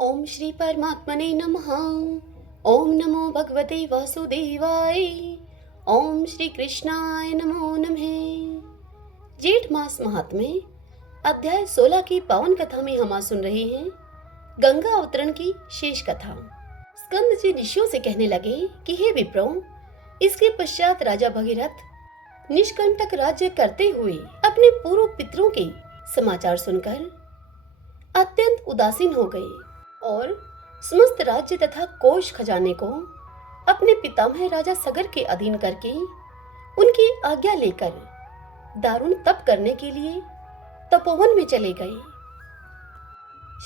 ओम श्री परमात्मने नमः। ओम नमो भगवते वासुदेवाय। ओम श्री कृष्णाय नमो नमः। जेठ मास महात्म्य अध्याय 16 की पावन कथा में हम आज सुन रहे हैं गंगा अवतरण की शेष कथा। स्कंद जी ऋषियों से कहने लगे कि हे विप्रो, इसके पश्चात राजा भगीरथ निष्कंटक राज्य करते हुए अपने पूर्व पितरों के समाचार सुनकर अत्यंत उदासीन हो गए और समस्त राज्य तथा कोष खजाने को अपने पितामह राजा सगर के अधीन करके उनकी आज्ञा लेकर दारुण तप करने के लिए तपोवन में चले गए।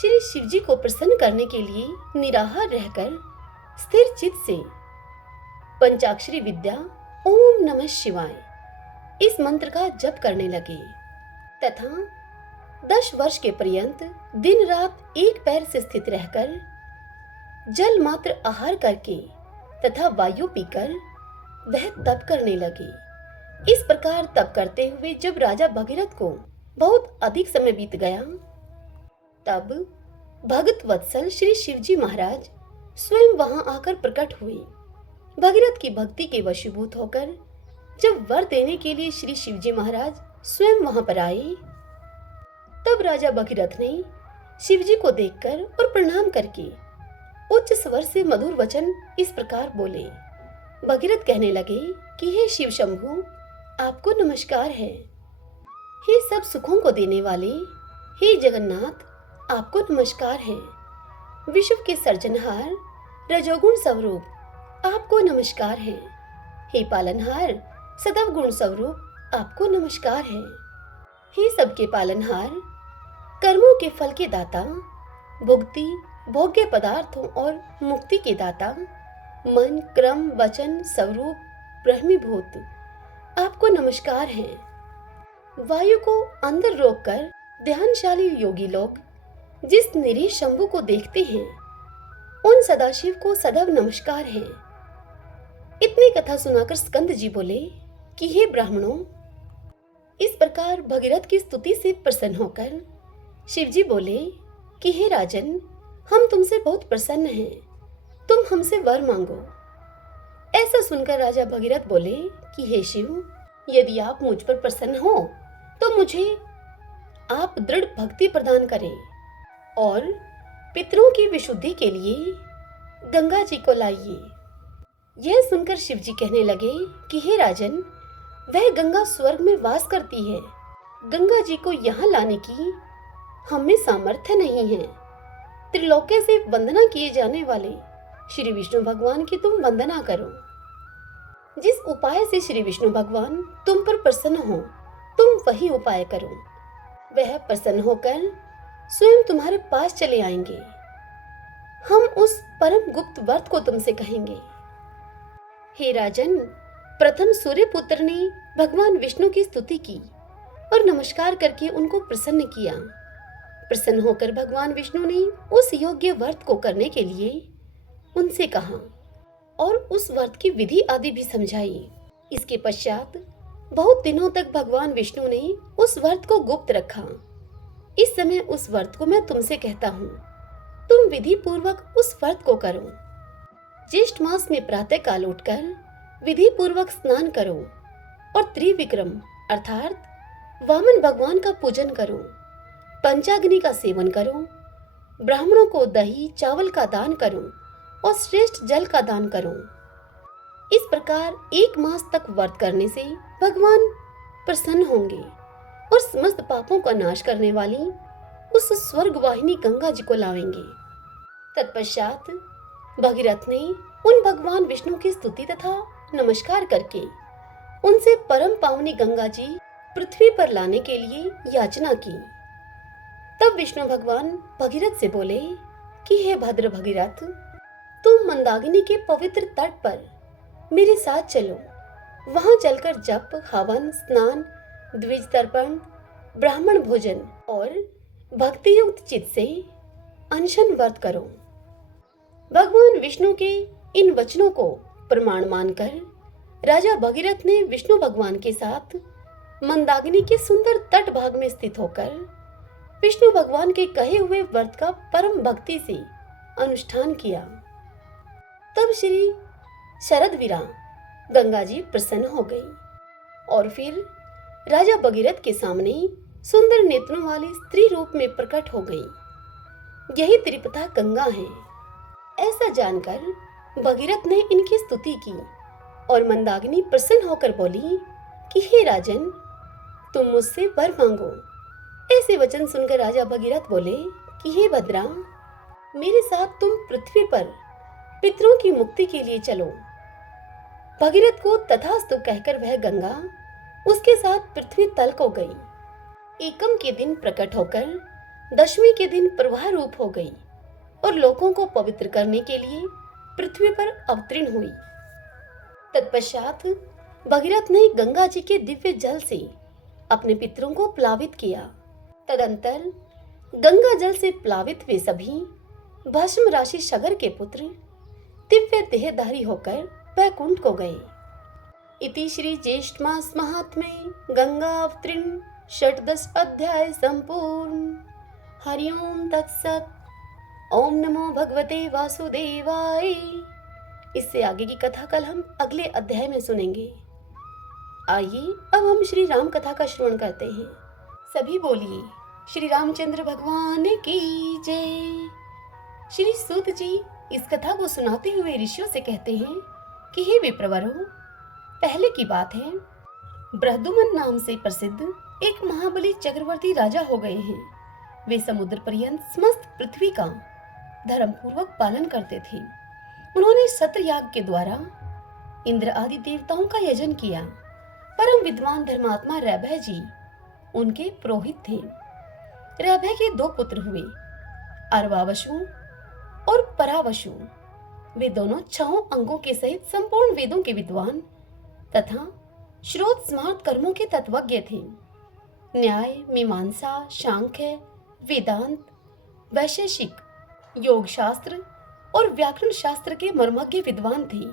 श्री शिवजी को प्रसन्न करने के लिए निराहार रहकर स्थिर चित्त से पंचाक्षरी विद्या ओम नमः शिवाय इस मंत्र का जप करने लगे तथा 10 वर्ष के पर्यंत दिन रात एक पैर से स्थित रहकर जल मात्र आहार करके तथा वायु पीकर वह तप करने लगे। इस प्रकार तप करते हुए जब राजा भगीरथ को बहुत अधिक समय बीत गया, तब भगत वत्सल श्री शिवजी महाराज स्वयं वहां आकर प्रकट हुए। भगीरथ की भक्ति के वशीभूत होकर जब वर देने के लिए श्री शिवजी महाराज स्वयं वहां पर आए, तब राजा भगीरथ ने शिवजी को देखकर और प्रणाम करके उच्च स्वर से मधुर वचन इस प्रकार बोले। भगीरथ कहने लगे कि हे शिव शंभु, आपको नमस्कार है। हे सब सुखों को देने वाले हे जगन्नाथ, आपको नमस्कार है। विश्व के सर्जनहार रजोगुण स्वरूप आपको नमस्कार है। हे पालनहार सदैव गुण स्वरूप आपको नमस्कार है। हे सबके पालनहार, कर्मों के फल के दाता, भुक्ति भोग्य पदार्थों और मुक्ति के दाता, मन क्रम वचन स्वरूप ब्रह्मीभूत आपको नमस्कार है। वायु को अंदर रोककर ध्यानशाली योगी लोग जिस निरीह शंभु को देखते हैं, उन सदाशिव को सदैव नमस्कार है। इतनी कथा सुनाकर स्कंद जी बोले कि हे ब्राह्मणों, इस प्रकार भगीरथ की स्तुति से प्रसन्न होकर शिवजी बोले कि हे राजन, हम तुमसे बहुत प्रसन्न हैं, तुम हमसे वर मांगो। ऐसा सुनकर राजा भगीरथ बोले कि हे शिव, यदि आप मुझ पर प्रसन्न हो तो मुझे आप दृढ़ भक्ति प्रदान करें और पितरों की विशुद्धि के लिए गंगा जी को लाइए। यह सुनकर शिवजी कहने लगे कि हे राजन, वह गंगा स्वर्ग में वास करती है। गंगा जी को यहाँ लाने की हमें सामर्थ्य नहीं है। त्रिलोक्य से वंदना किए जाने वाले श्री विष्णु भगवान की तुम वंदना करो। जिस उपाय से श्री विष्णु भगवान तुम पर प्रसन्न हो, तुम वही उपाय करो। वह प्रसन्न होकर स्वयं तुम्हारे पास चले आएंगे। हम उस परम गुप्त व्रत को तुमसे कहेंगे। हे राजन, प्रथम सूर्य पुत्र ने भगवान विष्णु की स्तुति की और नमस्कार करके उनको प्रसन्न किया। प्रसन्न होकर भगवान विष्णु ने उस योग्य व्रत को करने के लिए उनसे कहा और उस व्रत की विधि आदि भी समझाई। इसके पश्चात बहुत दिनों तक भगवान विष्णु ने उस व्रत को गुप्त रखा। इस समय उस व्रत को मैं तुमसे कहता हूँ, तुम विधि पूर्वक उस व्रत को करो। ज्येष्ठ मास में प्रातः काल उठकर विधि पूर्वक स्नान करो और त्रिविक्रम अर्थात वामन भगवान का पूजन करो। पंचाग्नि का सेवन करो, ब्राह्मणों को दही चावल का दान करो और श्रेष्ठ जल का दान करो। इस प्रकार 1 मास तक व्रत करने से भगवान प्रसन्न होंगे और समस्त पापों का नाश करने वाली उस स्वर्ग वाहिनी गंगा जी को लावेंगे। तत्पश्चात भगीरथ ने उन भगवान विष्णु की स्तुति तथा नमस्कार करके उनसे परम पावनी गंगा जी पृथ्वी पर लाने के लिए याचना की। तब विष्णु भगवान भगीरथ से बोले कि हे भद्र भगीरथ, तुम मंदाकिनी के पवित्र तट पर मेरे साथ चलो। वहां चलकर जप हवन स्नान द्विज तर्पण ब्राह्मण भोजन और भक्ति युक्त चित्त से अनशन व्रत करो। भगवान विष्णु के इन वचनों को प्रमाण मानकर राजा भगीरथ ने विष्णु भगवान के साथ मंदाकिनी के सुंदर तट भाग में स्थित होकर विष्णु भगवान के कहे हुए व्रत का परम भक्ति से अनुष्ठान किया। तब श्री शरदवीरा गंगा जी प्रसन्न हो गई और फिर राजा भगीरथ के सामने सुंदर नेत्रों वाली स्त्री रूप में प्रकट हो गई। यही त्रिपथा गंगा है। ऐसा जानकर भगीरथ ने इनकी स्तुति की और मंदाकिनी प्रसन्न होकर बोली कि हे राजन, तुम मुझसे वर मांगो। ऐसे वचन सुनकर राजा भगीरथ बोले कि हे भद्रा, मेरे साथ तुम पृथ्वी पर पितरों की मुक्ति के लिए चलो। भगीरथ को तथास्तु कहकर वह गंगा उसके साथ पृथ्वी तल को गई। एकम के दिन प्रकट होकर दशमी के दिन प्रवाह रूप हो गई और लोगों को पवित्र करने के लिए पृथ्वी पर अवतीर्ण हुई। तत्पश्चात भगीरथ ने गंगा जी के दिव्य जल से अपने पितरों को प्लावित किया। तदंतर गंगा जल से प्लावित वे सभी भस्म राशि सगर के पुत्र दिव्य देहधारी होकर वैकुंठ को गए। इति श्री ज्येष्ठ मास महात्म्ये गंगा अवतरण षोडश अध्याय संपूर्ण। हरिओम तत्सत। ओम नमो भगवते वासुदेवाय। इससे आगे की कथा कल हम अगले अध्याय में सुनेंगे। आइए अब हम श्री राम कथा का श्रवण करते हैं। सभी बोलिए श्री रामचंद्र भगवान की जय। श्री सूत जी इस कथा को सुनाते हुए ऋषियों से कहते हैं कि हे विप्रवरों, पहले की बात है, बृहदुमन नाम से प्रसिद्ध एक महाबली चक्रवर्ती राजा हो गए हैं। वे समुद्र पर्यंत समस्त पृथ्वी का धर्म पूर्वक पालन करते थे। उन्होंने सत्रयाग के द्वारा इंद्र आदि देवताओं का यजन किया। परम विद्वान धर्मात्मा रैभय जी उनके पुरोहित थे। रैभय के दो पुत्र हुए, अर्वावशु और परावशु। वे दोनों 6 अंगों के सहित संपूर्ण वेदों के विद्वान तथा श्रोत स्मार्त कर्मों के तत्वज्ञ थे। न्याय, मीमांसा, सांख्य, वेदांत, वैशेषिक, योग शास्त्र और व्याकरण शास्त्र के मर्मज्ञ विद्वान थे।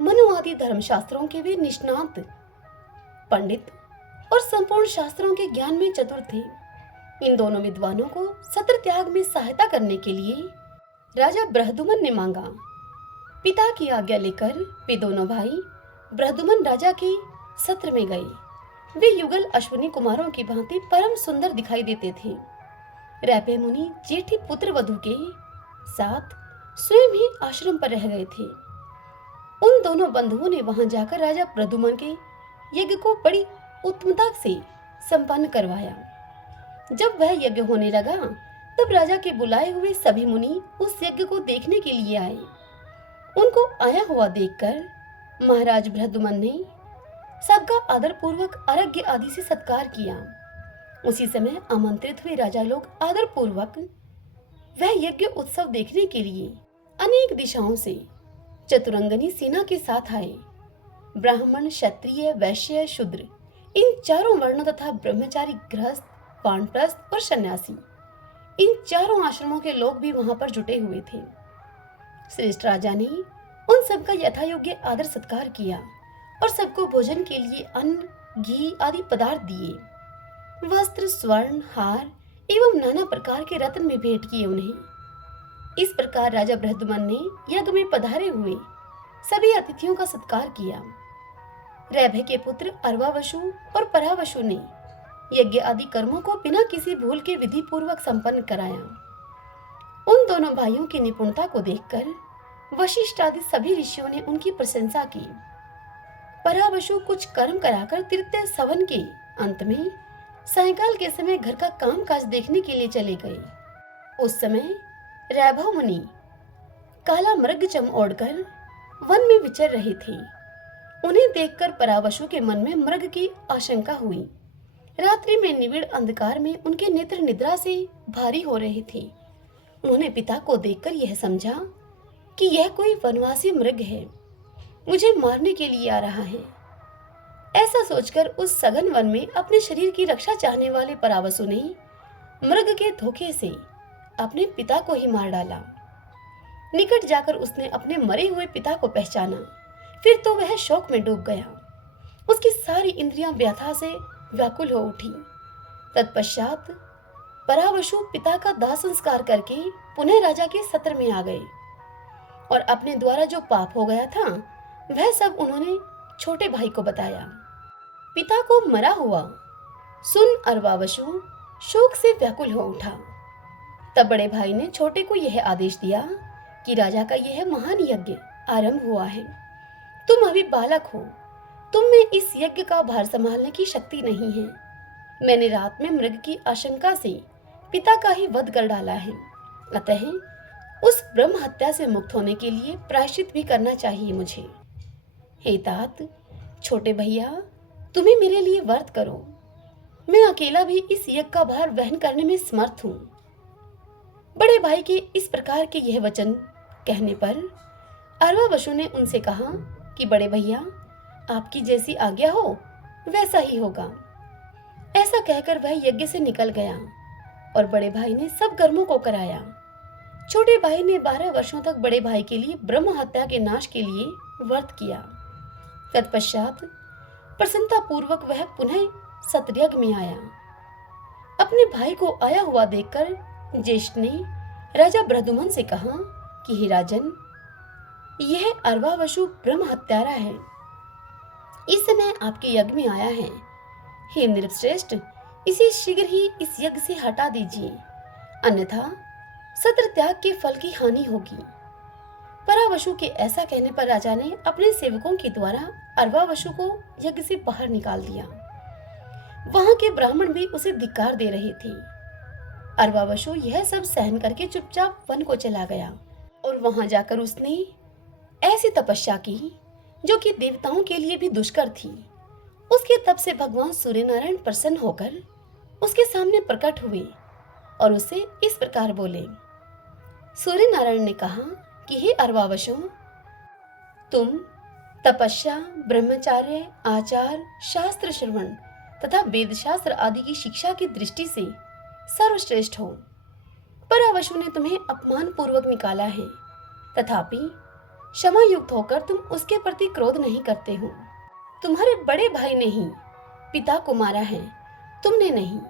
मनु आदि धर्मशास्त्रों के वे निष्णात पंडित और संपूर्ण शास्त्रों के ज्ञान में चतुर थे। इन दोनों विद्वानों को सत्र त्याग में सहायता करने के लिए राजा बृहदुमन ने मांगा। पिता की आज्ञा लेकर वे दोनों भाई बृहदुमन राजा के सत्र में गए। वे युगल अश्विनी कुमारों की भांति परम सुंदर दिखाई देते थे। रैभय मुनि जेठी पुत्र वधू के साथ स्वयं ही आश्रम पर रह गए थे। उन दोनों बंधुओं ने वहां जाकर राजा बृहदुमन के यज्ञ को बड़ी उत्तमता से संपन्न करवाया। जब वह यज्ञ होने लगा तब राजा के बुलाए हुए सभी मुनि उस यज्ञ को देखने के लिए आए। उनको आया हुआ देखकर महाराज बृहदुमन ने सबका आदर पूर्वक अर्घ्य आदि से सत्कार किया। उसी समय आमंत्रित हुए राजा लोग आदर पूर्वक वह यज्ञ उत्सव देखने के लिए अनेक दिशाओं से चतुरंगनी सेना के साथ आए। ब्राह्मण, क्षत्रिय, वैश्य, शूद्र, इन चारों वर्णों तथा ब्रह्मचारी, गृहस्थ, वानप्रस्थ और सन्यासी, इन चारों आश्रमों के लोग भी वहां पर जुटे हुए थे। श्रेष्ठ राजा ने उन सबका यथायोग्य आदर सत्कार किया और सबको भोजन के लिए अन्न, घी आदि पदार्थ दिए। वस्त्र, स्वर्ण, हार एवं नाना प्रकार के रत्न में भेंट किए उन्हें। इस प्रकार राजा बृहदुमन ने यज्ञ में पधारे हुए सभी अतिथियों का सत्कार किया। रैभय के पुत्र अर्वावशु और परावशु ने यज्ञ आदि कर्मों को बिना किसी भूल के विधि पूर्वक संपन्न कराया। उन दोनों भाइयों की निपुणता को देखकर वशिष्ठ आदि सभी ऋषियों ने उनकी प्रशंसा की। परावशु कुछ कर्म कराकर तृतीय सवन के अंत में सायंकाल के समय घर का काम काज देखने के लिए चले गए। उस समय रैभव मुनि काला मृग चम ओढ़कर वन में विचर रहे थे। उन्हें देखकर परावशु के मन में मृग की आशंका हुई। रात्रि में निविड़ अंधकार में उनके नेत्र निद्रा से भारी हो रहे थे। उन्होंने पिता को देखकर यह समझा कि यह कोई वनवासी मृग है, मुझे मारने के लिए आ रहा है। ऐसा सोचकर उस सघन वन में अपने शरीर की रक्षा चाहने वाले परावसु ने मृग के धोखे से अपने पिता को ही मार डाला। निकट जाकर उसने अपने मरे हुए पिता को पहचाना। फिर तो वह शोक में डूब गया। उसकी सारी इंद्रियां व्यथा से व्याकुल हो उठी। तत्पश्चात परावशु पिता का दाह संस्कार करके पुनः राजा के सत्र में आ गए और अपने द्वारा जो पाप हो गया था वह सब उन्होंने छोटे भाई को बताया। पिता को मरा हुआ सुन अरवावशु शोक से व्याकुल हो उठा। तब बड़े भाई ने छोटे को यह आदेश दिया कि राजा का यह महान यज्ञ आरंभ हुआ है। तुम अभी बालक हो, तुम में इस यज्ञ का भार संभालने की शक्ति नहीं है। मैंने रात में मृग की आशंका से पिता का ही वध कर डाला है, अतः उस ब्रह्म हत्या से मुक्त होने के लिए प्रायश्चित भी करना चाहिए मुझे। हे तात, छोटे भैया, तुम्हें मेरे लिए व्रत करो, मैं अकेला भी इस यज्ञ का भार वहन करने में समर्थ हूँ। बड़े भाई के इस प्रकार के यह वचन कहने पर अरवावशु ने उनसे कहा कि बड़े भैया, आपकी जैसी आज्ञा हो वैसा ही होगा। ऐसा कहकर वह यज्ञ से निकल गया और बड़े भाई ने सब कर्मों को कराया। छोटे भाई ने 12 वर्षों तक बड़े भाई के लिए ब्रह्म हत्या के नाश के लिए व्रत किया। तत्पश्चात प्रसन्नता पूर्वक वह पुनः सतयज्ञ में आया। अपने भाई को आया हुआ देखकर ज्येष्ठ ने राजा बृहदुमन से कहा कि हे राजन, यह अरवावशु ब्रह्म हत्यारा है, इस समय आपके यज्ञ में आया है। हे नृपश्रेष्ठ, इसे शीघ्र ही इस यज्ञ से हटा दीजिए, अन्यथा सत्र त्याग के फल की हानि होगी। परावशु के ऐसा कहने पर राजा ने अपने सेवकों के द्वारा अरवावशु को यज्ञ से बाहर निकाल दिया। वहां के ब्राह्मण भी उसे धिक्कार दे रहे थे। अरवावशु यह सब सहन करके चुपचाप वन को चला गया और वहां जाकर उसने ऐसी तपस्या की जो कि देवताओं के लिए भी दुष्कर थी। उसके तप से भगवान सूर्यनारायण प्रसन्न होकर उसके सामने प्रकट हुए और उससे इस प्रकार बोले। सूर्यनारायण ने कहा कि हे अरवावशु, तुम तपस्या, ब्रह्मचार्य, आचार, शास्त्र श्रवण तथा वेद शास्त्र आदि की शिक्षा की दृष्टि से सर्वश्रेष्ठ हो। परावशु ने तुम्हें अपमान पूर्वक निकाला है, तथापि क्षमा युक्त होकर तुम उसके प्रति क्रोध नहीं करते हो। तुम्हारे बड़े भाई ने ही पिता को मारा है, तुमने नहीं।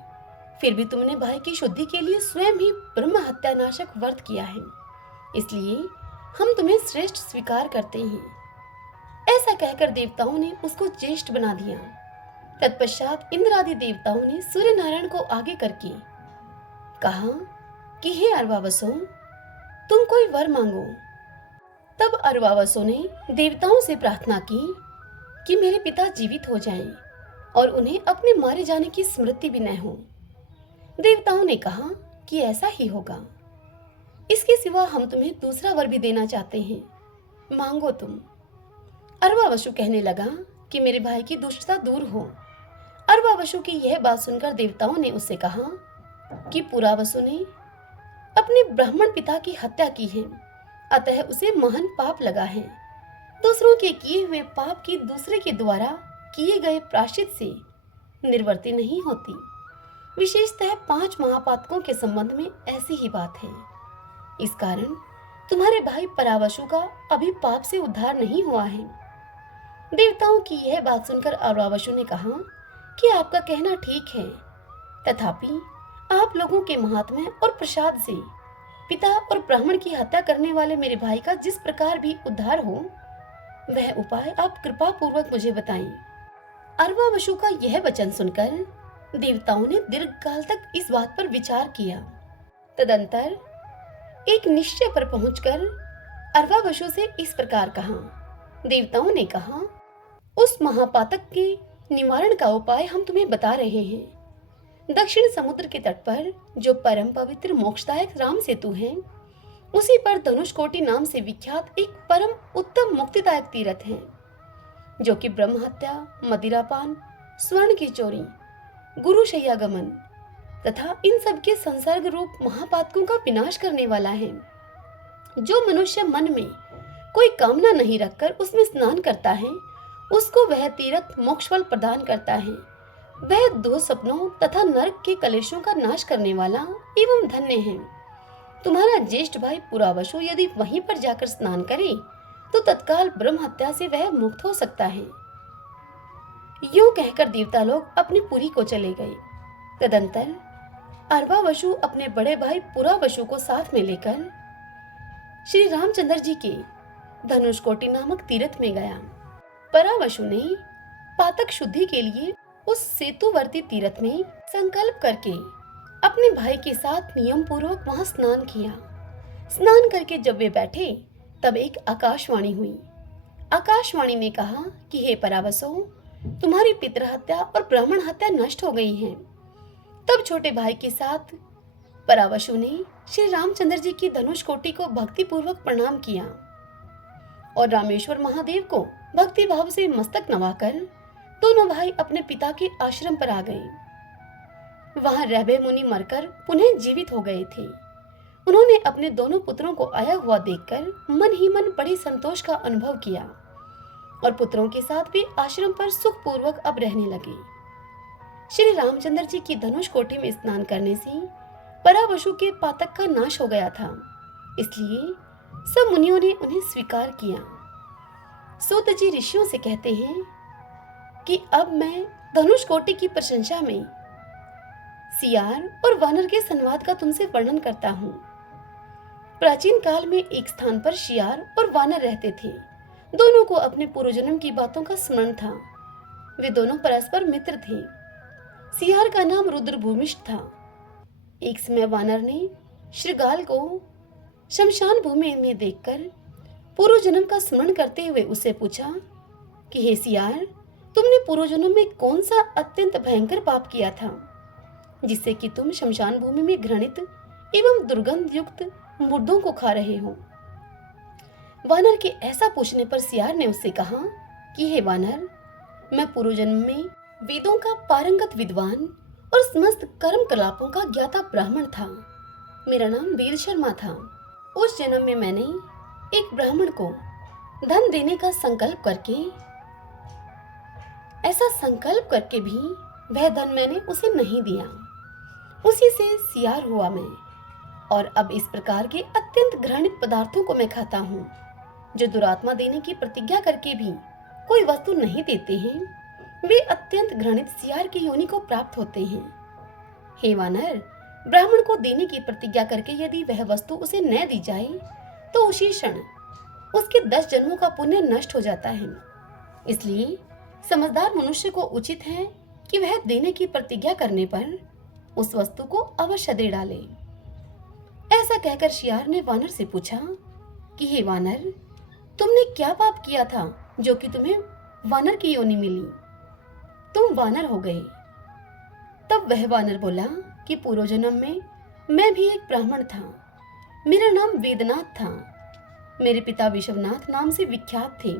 फिर भी तुमने भाई की शुद्धि के लिए स्वयं ही ब्रह्म हत्यानाशक व्रत किया है, इसलिए हम तुम्हें श्रेष्ठ स्वीकार करते हैं। ऐसा कहकर देवताओं ने उसको ज्येष्ठ बना दिया। तत्पश्चात इंद्र आदि देवताओं ने सूर्य नारायण को आगे करके कहा कि हे अरवावसो, तुम कोई वर मांगो। तब अरवावसो ने देवताओं से प्रार्थना की कि मेरे पिता जीवित हो जाएं और उन्हें अपने मारे जाने की स्मृति भी न हो। देवताओं ने कहा कि ऐसा ही होगा। इसके सिवा हम तुम्हें दूसरा वर भी देना चाहते हैं, मांगो तुम। अरवावशु कहने लगा कि मेरे भाई की दुष्टता दूर हो। अरवावशु की यह बात सुनकर देवताओं ने उससे कहा कि पुरावसु ने अपने ब्राह्मण पिता की हत्या की है, अतः उसे महान पाप लगा है। दूसरों के किए हुए पाप की दूसरे के द्वारा किए गए प्रायश्चित से निर्वृत्ति नहीं होती। विशेषतः 5 महापातकों के संबंध में ऐसी ही बात है। इस कारण तुम्हारे भाई परावशु का अभी पाप से उद्धार नहीं हुआ है। देवताओं की यह बात सुनकर अरवावशु ने कहा कि आपका कहना ठीक है, तथापि आप लोगों के महात्म्य और प्रसाद से पिता और ब्राह्मण की हत्या करने वाले मेरे भाई का जिस प्रकार भी उद्धार हो, वह उपाय आप कृपा पूर्वक मुझे बताएं। अरवावशु का यह वचन सुनकर देवताओं ने दीर्घ काल तक इस बात पर विचार किया। तदंतर एक निश्चय पर पहुंचकर अरवावशु से इस प्रकार कहा। देवताओं ने कहा, उस महापातक के निवारण का उपाय हम तुम्हें बता रहे हैं। दक्षिण समुद्र के तट पर जो परम पवित्र मोक्षदायक राम सेतु है, उसी पर धनुषकोटि नाम से विख्यात एक परम उत्तम मुक्तिदायक तीर्थ है, जो कि ब्रह्म हत्या, मदिरापान, स्वर्ण की चोरी, गुरु शय्यागमन तथा इन सब के संसर्ग रूप महापातकों का विनाश करने वाला है। जो मनुष्य मन में कोई कामना नहीं रखकर उसमें स्नान करता है, उसको वह तीर्थ मोक्ष फल प्रदान करता है। वह 2 सपनों तथा नरक के कलेशों का नाश करने वाला एवं धन्य है। तुम्हारा ज्येष्ठ भाई पुरावशु यदि वहीं पर जाकर स्नान करे तो तत्काल ब्रह्म हत्या से वह मुक्त हो सकता है। यूं कहकर देवता लोग अपनी पुरी को चले गए। तदंतर अर्वावशु अपने बड़े भाई पुरावशु को साथ में लेकर श्री रामचंद्र जी के धनुषकोटि नामक तीर्थ में गया। परावशु ने पातक शुद्धि के लिए उस सेतुवर्ती तीर्थ में संकल्प करके अपने भाई के साथ नियम पूर्वक वहां स्नान किया। स्नान करके जब वे बैठे तब एक आकाशवाणी हुई। आकाशवाणी ने कहा कि हे परावसो, तुम्हारी पितृहत्या और ब्राह्मण हत्या नष्ट हो गई है। तब छोटे भाई के साथ परावशु ने श्री रामचंद्र जी की धनुष कोटि को भक्ति पूर्वक प्रणाम किया और रामेश्वर महादेव को भक्ति भाव से मस्तक नवाकर दोनों भाई अपने पिता के आश्रम पर आ गए। वहां रहबे मुनि मरकर पुनः जीवित हो गए थे। उन्होंने अपने दोनों पुत्रों को आया हुआ देखकर मन ही मन बड़े संतोष का अनुभव किया और पुत्रों के साथ भी आश्रम पर सुख पूर्वक अब रहने लगे। श्री रामचंद्र जी की धनुष कोटि में स्नान करने से परावशु के पातक का नाश हो गया था, इसलिए सब मुनियों ने उन्हें स्वीकार किया। सूत जी ऋषियों से कहते हैं कि अब मैं धनुष कोटि की प्रशंसा में सियार और वानर के संवाद का तुमसे वर्णन करता हूँ। प्राचीन काल में एक स्थान पर सियार और वानर रहते थे। दोनों को अपने पूर्वजन्म की बातों का स्मरण था। वे दोनों परस्पर मित्र थे। सियार का नाम रुद्रभूमिष्ठ था। एक समय वानर ने श्रृगाल को शमशान भूमि में देखकर पूर्व जन्म का स्मरण करते हुए उससे पूछा कि हे सियार, तुमने पूर्व जन्म में कौन सा अत्यंत भयंकर पाप किया था जिससे कि तुम शमशान भूमि में घृणित एवं दुर्गंध युक्त मुर्दों को खा रहे हो। वानर के ऐसा पूछने पर सियार ने उससे कहा कि हे वानर, मैं पूर्व जन्म में वेदों का पारंगत विद्वान और समस्त कर्म कलापों का ज्ञाता ब्राह्मण था। मेरा नाम वीर शर्मा था। उस जन्म में मैंने एक ब्राह्मण को धन देने का संकल्प करके भी वह धन मैंने उसे नहीं दिया। उसी से सियार हुआ मैं, और अब इस प्रकार के अत्यंत घृणित पदार्थों को मैं खाता हूँ जो दुरात्मा देने की प्रतिज्ञा करके भी कोई वस्तु नहीं देते हैं। वे अत्यंत घृणित सियार की योनि को प्राप्त होते हैं। हे वानर, ब्राह्मण को देने की प्रतिज्ञा करके यदि वह वस्तु उसे न दी जाए तो उसी क्षण उसके 10 जन्मों का पुण्य नष्ट हो जाता है। इसलिए समझदार मनुष्य को उचित है कि वह देने की प्रतिज्ञा करने पर उस वस्तु को अवश्य दे डाले। ऐसा कहकर सियार ने वानर से पूछा कि हे वानर, तुमने क्या पाप किया था जो कि तुम्हें वानर की योनि मिली? तुम वानर हो गए। तब वह वानर बोला कि पूर्व जन्म में मैं भी एक ब्राह्मण था। मेरा नाम वेदनाथ था। मेरे पिता विश्वनाथ नाम से विख्यात थे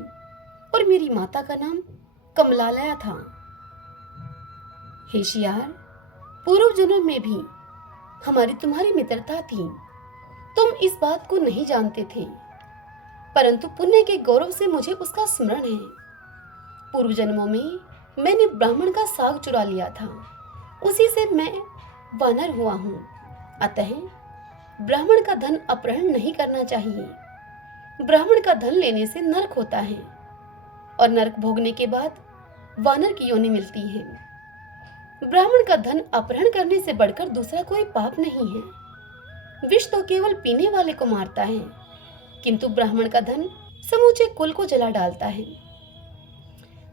और मेरी माता का नाम कमलालया था। हे सियार, पूर्व जन्म में भी हमारी तुम्हारी मित्रता थी। तुम इस बात को नहीं जानते थे, परंतु पुण्य के गौरव से मुझे उसका स्मरण है। पूर्व जन्मों में मैंने ब्राह्मण का साग चुरा लिया था, उसी से मैं वानर हुआ हूँ। अतः ब्राह्मण का धन अपहरण नहीं करना चाहिए। ब्राह्मण का धन लेने से नरक होता है और नरक भोगने के बाद वानर की योनि मिलती है। ब्राह्मण का धन अपहरण करने से बढ़कर दूसरा कोई पाप नहीं है। विष तो केवल पीने वाले को मारता है, किंतु ब्राह्मण का धन समूचे कुल को जला डालता है।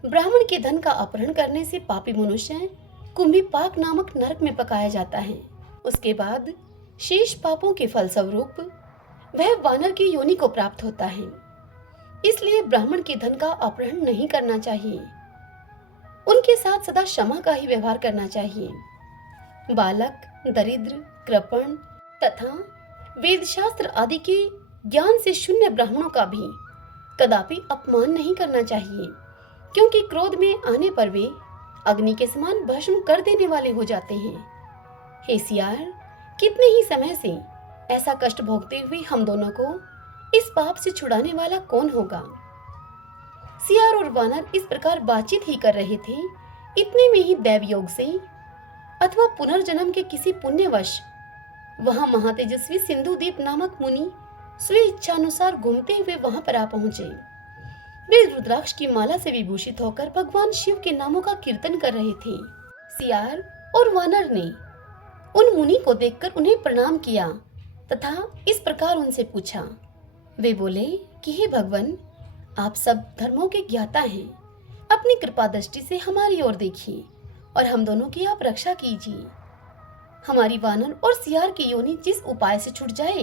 ब्राह्मण के धन का अपहरण करने से पापी मनुष्य कुंभीपाक नामक नरक में पकाया जाता है। उसके बाद शेष पापों के फलस्वरूप वह वानर की योनि को प्राप्त होता है। इसलिए ब्राह्मण के धन का अपहरण नहीं करना चाहिए। उनके साथ सदा क्षमा का ही व्यवहार करना चाहिए। बालक, दरिद्र, कृपण तथा वेदशास्त्र आदि के ज्ञान से शून्य ब्राह्मणों का भी कदापि अपमान नहीं करना चाहिए, क्योंकि क्रोध में आने पर वे अग्नि के समान भस्म कर देने वाले हो जाते हैं। हे सियार, कितने ही समय से ऐसा कष्ट भोगते हुए हम दोनों को इस पाप से छुड़ाने वाला कौन होगा? सियार और वानर इस प्रकार बातचीत ही कर रहे थे। इतने में ही दैव योग से अथवा पुनर्जन्म के किसी पुण्यवश वहां महातेजस्वी सिंधुदीप नामक मुनि स्व इच्छानुसार घूमते हुए वहां पर आ पहुंचे। वे रुद्राक्ष की माला से विभूषित होकर भगवान शिव के नामों का कीर्तन कर रहे थे। सियार और वानर ने उन मुनि को देखकर उन्हें प्रणाम किया तथा इस प्रकार उनसे पूछा। वे बोले कि हे भगवान, आप सब धर्मों के ज्ञाता हैं, अपनी कृपा दृष्टि से हमारी ओर देखिए और हम दोनों की आप रक्षा कीजिए। हमारी वानर और सियार की योनि जिस उपाय से छूट जाए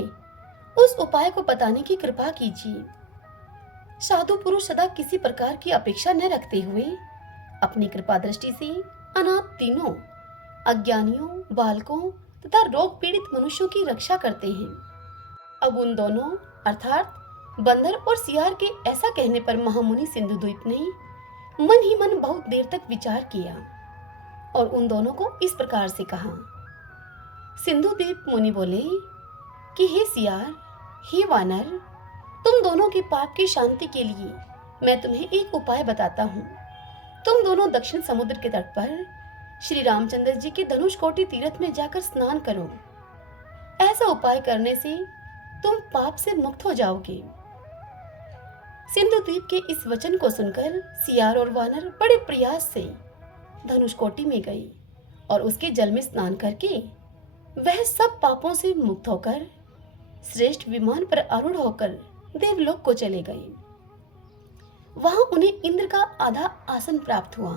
उस उपाय को बताने की कृपा कीजिए। साधु पुरुष सदा किसी प्रकार की अपेक्षा न रखते हुए अपनी कृपा दृष्टि से अनाथ तीनों अज्ञानियों, बालकों तथा रोग पीड़ित मनुष्यों की रक्षा करते हैं। अब उन दोनों अर्थात बंदर और सियार के ऐसा कहने पर महामुनि सिंधुद्वीप ने मन ही मन बहुत देर तक विचार किया और उन दोनों को इस प्रकार से कहा। सिंधुद्वीप मुनि बोले कि हे सियार, हे वानर, तुम दोनों के पाप की शांति के लिए मैं तुम्हें एक उपाय बताता हूँ। तुम दोनों दक्षिण समुद्र के तट पर श्री रामचंद्र जी के धनुषकोटि तीर्थ में जाकर स्नान करो। ऐसा उपाय करने से तुम पाप से मुक्त हो जाओगे। सिंधुद्वीप के इस वचन को सुनकर सियार और वानर बड़े प्रयास से धनुषकोटि में गई और उसके जल में स्नान करके वह सब पापों से मुक्त होकर श्रेष्ठ विमान पर आरूढ़ होकर देवलोक को चले गए। वहां उन्हें इंद्र का आधा आसन प्राप्त हुआ।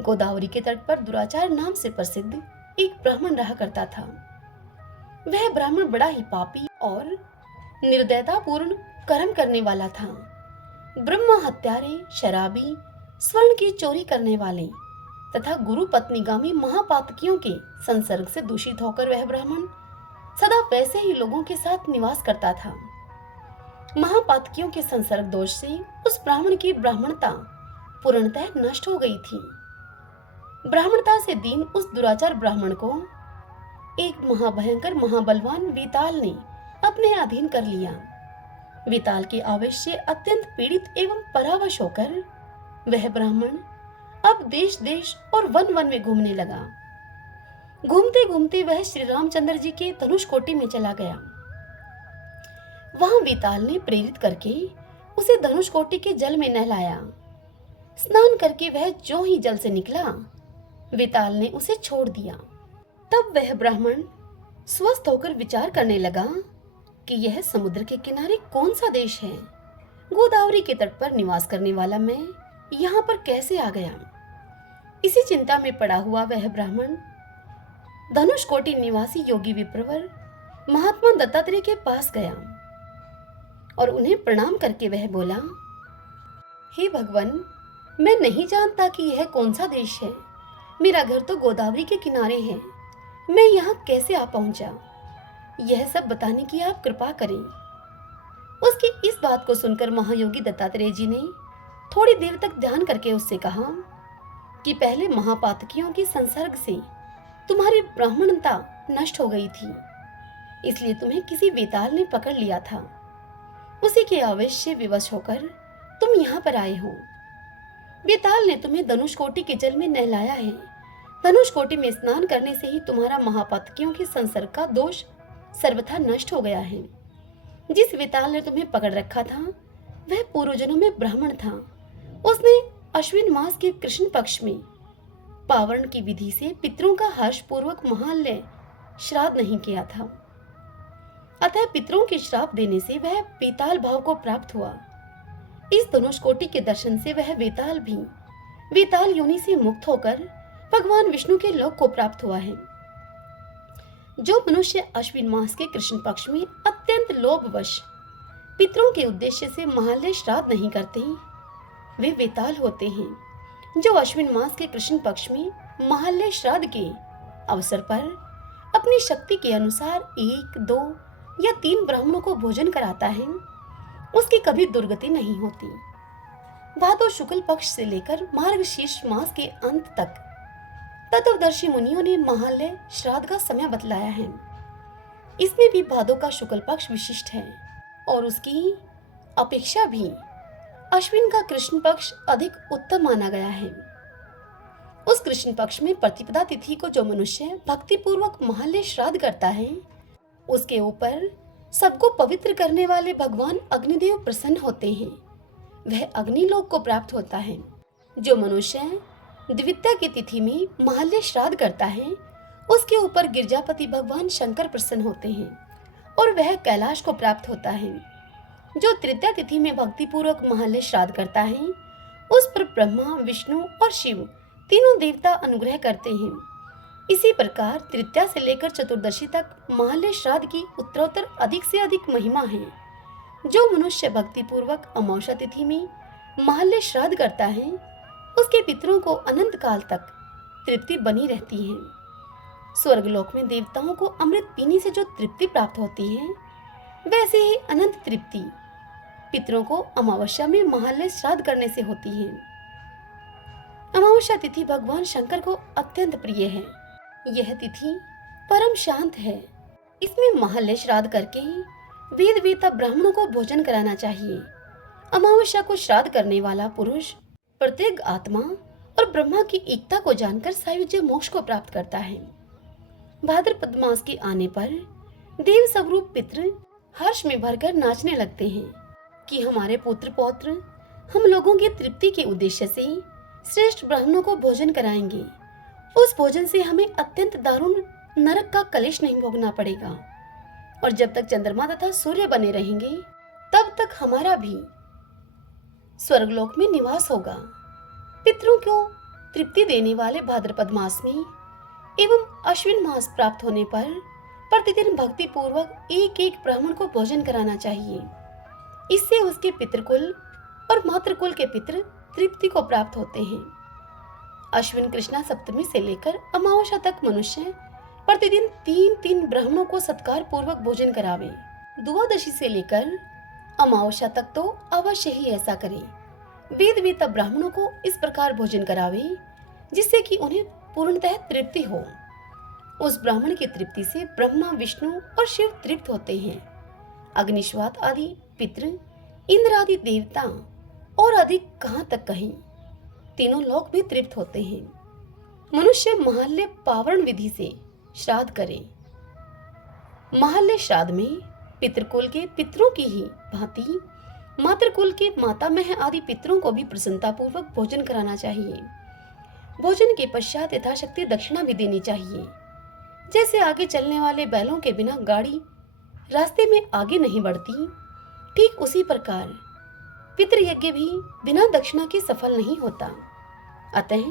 गोदावरी के तट पर दुराचार नाम से प्रसिद्ध एक ब्राह्मण रहा करता था। वह ब्राह्मण बड़ा ही पापी और निर्दयतापूर्ण कर्म करने वाला था। ब्रह्म हत्यारे, शराबी, स्वर्ण की चोरी करने वाले तथा गुरु पत्नीगामी महापातकियों के संसर्ग से दूषित होकर वह ब्राह्मण सदा वैसे ही लोगों के साथ निवास करता था। महापातकियों के संसर्ग दोष से उस ब्राह्मण की ब्राह्मणता पूर्णतः नष्ट हो गई थी। ब्राह्मणता से दीन उस दुराचार ब्राह्मण को एक महाभयंकर महाबलवान वेताल ने अपने अधीन कर लिया। वेताल के आवेश से अत्यंत पीड़ित एवं परावश होकर वह ब्राह्मण अब देश देश और वन वन में घूमने लगा। घूमते घूमते वह श्री रामचंद्र जी के धनुषकोटि में चला गया। वहां वेताल ने प्रेरित करके उसे धनुषकोटि के जल में नहलाया। स्नान करके वह जो ही जल से निकला, वेताल ने उसे छोड़ दिया। तब वह ब्राह्मण स्वस्थ होकर विचार करने लगा कि यह समुद्र के किनारे कौन सा देश है। गोदावरी के तट पर निवास करने वाला मैं यहाँ पर कैसे आ गया। इसी चिंता में पड़ा हुआ वह ब्राह्मण धनुषकोटि निवासी योगी विप्रवर महात्मा दत्तात्रेय के पास गया और उन्हें प्रणाम करके वह बोला, हे भगवान, मैं नहीं जानता कि यह कौन सा देश है। मेरा घर तो गोदावरी के किनारे है। मैं यहाँ कैसे आ पहुंचा, यह सब बताने की आप कृपा करें। उसकी इस बात को सुनकर महायोगी दत्तात्रेय जी ने थोड़ी देर तक ध्यान करके उससे कहा कि पहले महापातकियों के संसर्ग से तुम्हारी ब्राह्मणता नष्ट हो गई थी, इसलिए तुम्हें किसी वेताल ने पकड़ लिया था। उसी के आवेश से विवश होकर तुम यहाँ पर आए हो। वेताल ने तुम्हें धनुषकोटि के जल में नहलाया है। धनुषकोटि में स्नान करने से ही तुम्हारा महापातकियों के संसर्ग का दोष सर्वथा नष्ट हो गया है। जिस वेताल ने तुम्हें पकड़ रखा था वह पूर्वजन्मों में ब्राह्मण था। उसने अश्विन मास के कृष्ण पक्ष में पावरण की विधि से पितरों का हर्ष पूर्वक महालय श्राद्ध नहीं किया था। अतः पितरों के श्राप देने से वह वेताल भाव को प्राप्त हुआ। इस धनुषकोटि के दर्शन से वह वेताल भी वेताल योनि से मुक्त होकर भगवान विष्णु के लोक को प्राप्त हुआ है। जो मनुष्य अश्विन मास के कृष्ण पक्ष में अत्यंत लोभवश पितरों के उद्देश्य से महालय श्राद्ध नहीं करते, वे वेताल होते हैं। जो अश्विन मास के कृष्ण पक्ष में महालय श्राद्ध के अवसर पर अपनी शक्ति के अनुसार 1, 2 या 3 ब्राह्मणों को भोजन कराता है, उसकी कभी दुर्गति नहीं होती। भादो शुक्ल पक्ष से लेकर मार्गशीर्ष मास के अंत तक तत्वदर्शी मुनियों ने महालय श्राद्ध का समय बतलाया है। इसमें भी भादो का शुक्ल पक्ष विशिष्ट है और उसकी अपेक्षा भी अश्विन का कृष्ण पक्ष अधिक उत्तम माना गया है। उस कृष्ण पक्ष में प्रतिपदा तिथि को जो मनुष्य भक्ति पूर्वक महालय श्राद्ध करता है, उसके ऊपर सबको पवित्र करने वाले भगवान अग्निदेव प्रसन्न होते हैं। वह अग्निलोक को प्राप्त होता है। जो मनुष्य द्वितीया की तिथि में महालय श्राद्ध करता है, उसके ऊपर गिरजापति भगवान शंकर प्रसन्न होते हैं और वह कैलाश को प्राप्त होता है। जो तृतीया तिथि में भक्ति पूर्वक महालय श्राद्ध करता है उस पर ब्रह्मा, विष्णु और शिव तीनों देवता अनुग्रह करते हैं। इसी प्रकार तृतीया से लेकर चतुर्दशी तक महालय श्राद्ध की उत्तरोत्तर अधिक से अधिक महिमा है। जो मनुष्य भक्ति पूर्वक अमावस्या तिथि में महालय श्राद्ध करता है उसके पितरों को अनंत काल तक तृप्ति बनी रहती है। स्वर्गलोक में देवताओं को अमृत पीने से जो तृप्ति प्राप्त होती है वैसे ही अनंत तृप्ति पितरों को अमावस्या में महालय श्राद्ध करने से होती है। अमावस्या तिथि भगवान शंकर को अत्यंत प्रिय है। यह तिथि परम शांत है। इसमें महालय श्राद्ध करके ही वेद वेता ब्राह्मणों को भोजन कराना चाहिए। अमावस्या को श्राद्ध करने वाला पुरुष प्रत्येक आत्मा और ब्रह्मा की एकता को जानकर सायुज्य मोक्ष को प्राप्त करता है। भाद्रपद मास के आने पर देव स्वरूप पितृ हर्ष में भरकर नाचने लगते हैं कि हमारे पुत्र पौत्र हम लोगों की तृप्ति के उद्देश्य से श्रेष्ठ ब्राह्मणों को भोजन कराएंगे। उस भोजन से हमें अत्यंत दारुण नरक का कलेश नहीं भोगना पड़ेगा और जब तक चंद्रमा तथा सूर्य बने रहेंगे तब तक हमारा भी स्वर्गलोक में निवास होगा। पितरों को तृप्ति देने वाले भाद्रपद मास में एवं अश्विन मास प्राप्त होने पर प्रतिदिन भक्ति पूर्वक एक एक ब्राह्मण को भोजन कराना चाहिए। इससे उसके पितृकुल और मातृकुल के पितृ तृप्ति को प्राप्त होते हैं। अश्विन कृष्णा सप्तमी से लेकर अमावस्या तक मनुष्य प्रतिदिन 3-3 ब्राह्मणों को सत्कार पूर्वक भोजन करावे। द्वादशी से लेकर अमावस्या तक तो अवश्य ही ऐसा करे। वेद वेता ब्राह्मणों को इस प्रकार भोजन करावे जिससे कि उन्हें पूर्णतः तृप्ति हो। उस ब्राह्मण की तृप्ति से ब्रह्मा, विष्णु और शिव तृप्त होते हैं। अग्निश्वात आदि पितृ, इंद्र आदि देवता और अधिक कहां तक कहें, तीनों लोक भी तृप्त होते हैं। मनुष्य महालय पावरण विधि से श्राद्ध करे। महालय श्राद्ध में पितृकुल के पितरों की ही भांति मातृकुल के मातामह आदि पितरों को भी प्रसन्नता पूर्वक भोजन कराना चाहिए। भोजन के पश्चात यथाशक्ति दक्षिणा भी देनी चाहिए। जैसे आगे चलने वाले बैलों के बिना गाड़ी रास्ते में आगे नहीं बढ़ती, ठीक उसी प्रकार पितृयज्ञ भी बिना दक्षिणा के सफल नहीं होता। अतः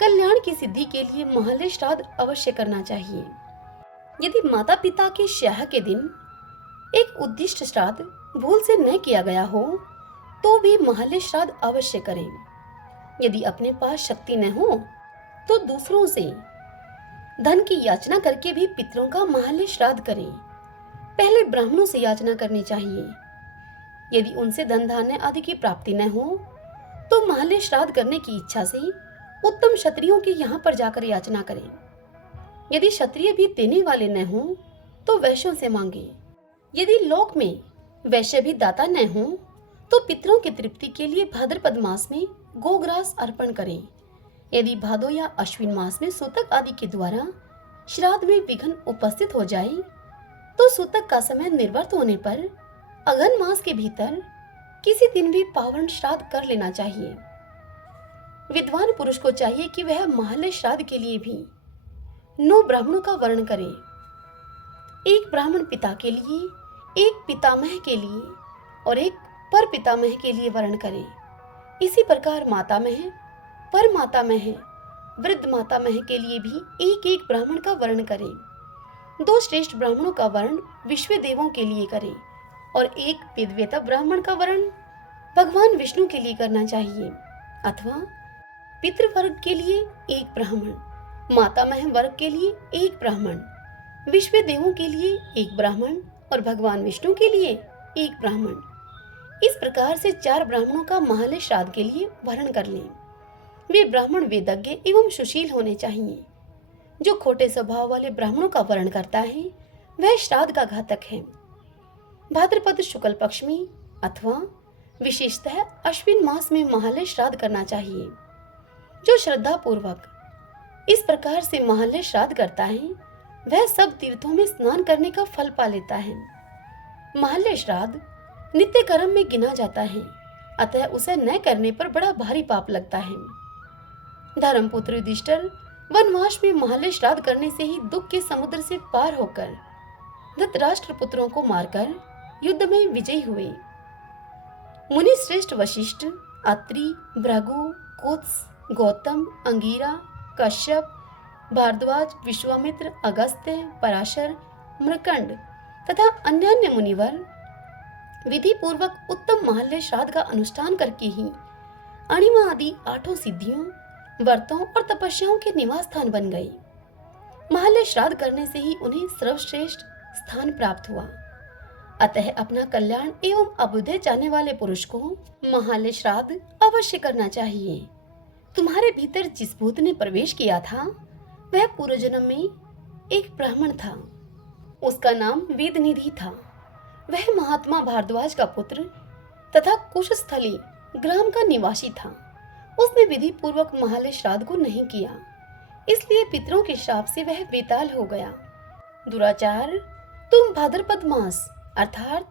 कल्याण की सिद्धि के लिए महालय श्राद्ध अवश्य करना चाहिए। यदि माता पिता के स्याह के दिन एक उद्दिष्ट श्राद्ध भूल से न किया गया हो तो भी महालय श्राद्ध अवश्य करें। यदि अपने पास शक्ति न हो तो दूसरों से धन की याचना करके भी पितरों का महालय श्राद्ध करें। पहले ब्राह्मणों से याचना करनी चाहिए। यदि उनसे धन धान्य आदि की प्राप्ति न हो तो महालय श्राद्ध करने की इच्छा से उत्तम क्षत्रियों के यहाँ पर जाकर याचना करें। यदि क्षत्रिय भी देने वाले न हो तो वैश्यों से मांगे। यदि लोक में वैश्य भी दाता न हो तो पितरों की तृप्ति के लिए भाद्रपद मास में गोग्रास अर्पण करें। यदि भादो या अश्विन मास में सूतक आदि के द्वारा श्राद्ध में विघ्न उपस्थित हो जाए तो सूतक का समय निर्वर्त होने पर अघन मास के भीतर किसी दिन भी पावन श्राद्ध कर लेना चाहिए। विद्वान पुरुष को चाहिए कि वह महालय श्राद्ध के लिए भी 9 ब्राह्मणों का वर्ण करे। एक ब्राह्मण पिता के लिए, एक पितामह के लिए और एक पर पितामह के लिए वर्ण करे। इसी प्रकार मातामह, पर मातामह, वृद्ध मातामह के लिए भी एक एक ब्राह्मण का वर्ण करें। 2 श्रेष्ठ ब्राह्मणों का वर्ण विश्व देवों के लिए करें और एक वेदवेता ब्राह्मण का वर्ण भगवान विष्णु के लिए करना चाहिए। अथवा पितृवर्ग के लिए एक ब्राह्मण, मातामह वर्ग के लिए एक ब्राह्मण, विश्व देवों के लिए एक ब्राह्मण और भगवान विष्णु के लिए एक ब्राह्मण। इस प्रकार से 4 ब्राह्मणों का महालय श्राद्ध के लिए वर्ण कर लें। वे ब्राह्मण वेदज्ञ एवं सुशील होने चाहिए। जो खोटे स्वभाव वाले ब्राह्मणों का वर्ण करता है वह श्राद्ध का घातक है। भाद्रपद शुक्ल पक्ष में अथवा विशेषतः अश्विन मास में महालय श्राद्ध करना चाहिए। जो श्रद्धा पूर्वक इस प्रकार से महालय श्राद्ध करता है वह सब तीर्थों में स्नान करने का फल पा लेता है। महालय श्राद्ध नित्य कर्म में गिना जाता है, अतः उसे न करने पर बड़ा भारी पाप लगता है। धर्मपुत्र युधिष्ठिर वनवास में महालय श्राद्ध करने से ही दुख के समुद्र से पार होकर धृतराष्ट्र पुत्रों को मारकर युद्ध में विजयी हुए। मुनि श्रेष्ठ वशिष्ठ, अत्रि, भृगु, कुत्स, गौतम, अंगीरा, कश्यप, भारद्वाज, विश्वामित्र, अगस्त्य, पराशर, मृकंड तथा अन्य मुनिवर विधि पूर्वक उत्तम महालय श्राद्ध का अनुष्ठान करके ही अणिमा आदि 8 सिद्धियों, व्रतों और तपस्याओं के निवास स्थान बन गए। महालय श्राद्ध करने से ही उन्हें सर्वश्रेष्ठ स्थान प्राप्त हुआ। अतः अपना कल्याण एवं अभ्युदय चाहने वाले पुरुष को महालय श्राद्ध अवश्य करना चाहिए। तुम्हारे भीतर जिस भूत ने प्रवेश किया था वह पूर्व जन्म में एक ब्राह्मण था। उसका नाम वेदनिधि था। वह महात्मा भारद्वाज का पुत्र तथा कुशस्थली ग्राम का निवासी था। उसने विधि पूर्वक महालय श्राद्ध को नहीं किया, इसलिए पितरों के श्राप से वह बेताल हो गया। दुराचार, तुम भाद्रपद मास अर्थात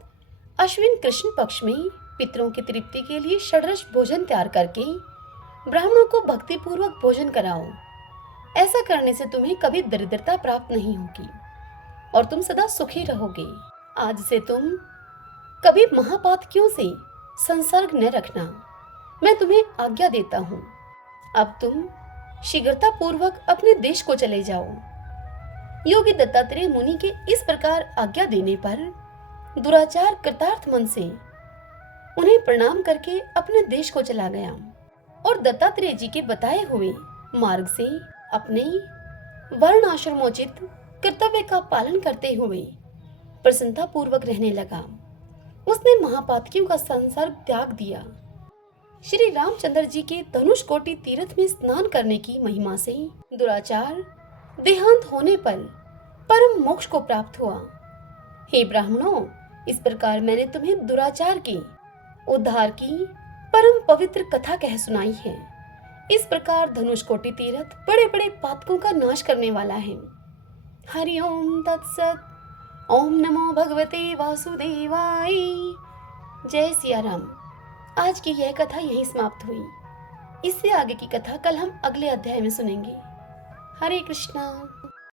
अश्विन कृष्ण पक्ष में पितरों की तृप्ति के लिए षड्रस भोजन तैयार करके ब्राह्मणों को भक्ति पूर्वक भोजन कराओ। ऐसा करने से तुम्हें कभी दरिद्रता प्राप्त नहीं होगी और तुम सदा सुखी रहोगे। आज से तुम कभी महापातकियों से संसर्ग न रखना, मैं तुम्हें आज्ञा देता हूँ। अब तुम शीघ्रता पूर्वक अपने देश को चले जाओ। योगी दत्तात्रेय मुनि के इस प्रकार आज्ञा देने पर दुराचार कृतार्थ मन से उन्हें प्रणाम करके अपने देश को चला गया और दत्तात्रेय जी के बताए हुए मार्ग से अपने वर्ण आश्रमोचित कर्तव्य का पालन करते हुए प्रसन्नता पूर्वक रहने लगा। उसने महापातकियों का संसर्ग त्याग दिया। श्री रामचंद्र जी के धनुष कोटि तीर्थ में स्नान करने की महिमा से दुराचार देहांत होने पर परम मोक्ष को प्राप्त हुआ। हे ब्राह्मणों, इस प्रकार मैंने तुम्हें दुराचार की उद्धार की परम पवित्र कथा कह सुनाई है। इस प्रकार धनुष कोटि तीर्थ बड़े बड़े पातकों का नाश करने वाला है। हरि ओम तत्सत। ओम नमो भगवते वासुदेवाय। जय सिया राम। आज की यह कथा यहीं समाप्त हुई। इससे आगे की कथा कल हम अगले अध्याय में सुनेंगे। हरे कृष्णा।